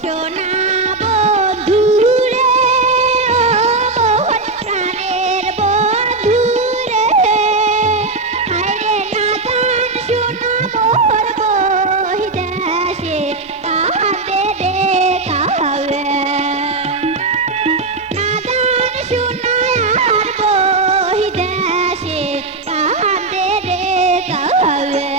সোনা বন্ধুরে ও মোহন প্রাণের বন্ধুরে হায়রে না গান শোনা মোর বহি দেশে কাঁদে রে কাবে না গান শোনা আর বহি দেশে কাঁদে রে কাবে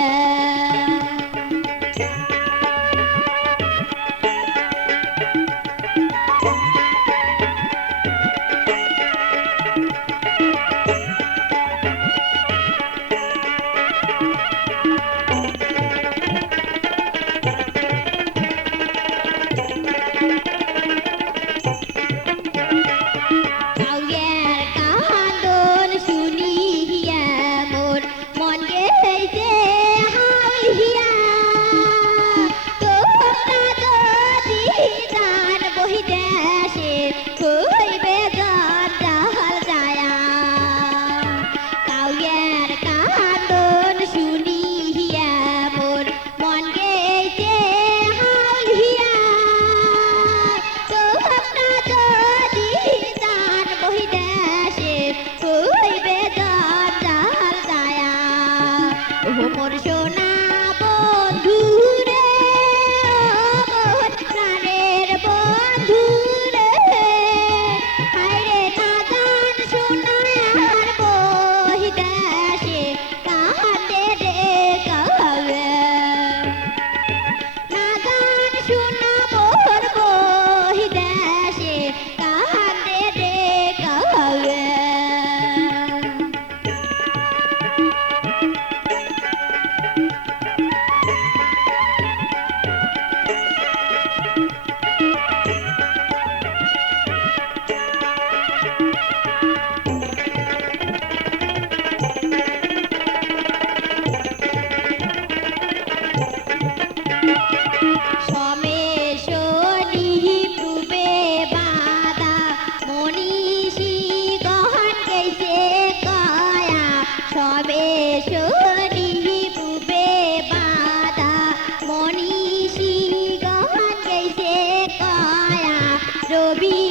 কাউয়ের কান্দন শুনিয়া মোর মন গেছে হাউলিয়া তোমরা যদি গান বহি দেশে হইবে গন্ডাল যায়া কাউয়ের কান্দন শুনিয়া মোর মন গেছে হাউলিয়া তোমরা যদি গান বহি দেশে হইবে গন্ডাল যায়া ও মোর সোনা বন্ধুরে মোহন প্রাণের বন্ধুরে হায়রে না গান শোনা আর বহি দেশে কাঁদে রে কাবে না গান শোনা মোর বহি দেশে কাঁদে রে কাবে সমেশনি পূবে বাদা মনীষী গহন গেছে কয়া সমেশনি পূবে বাদা মনীষী গহন গেছে কয়া রবি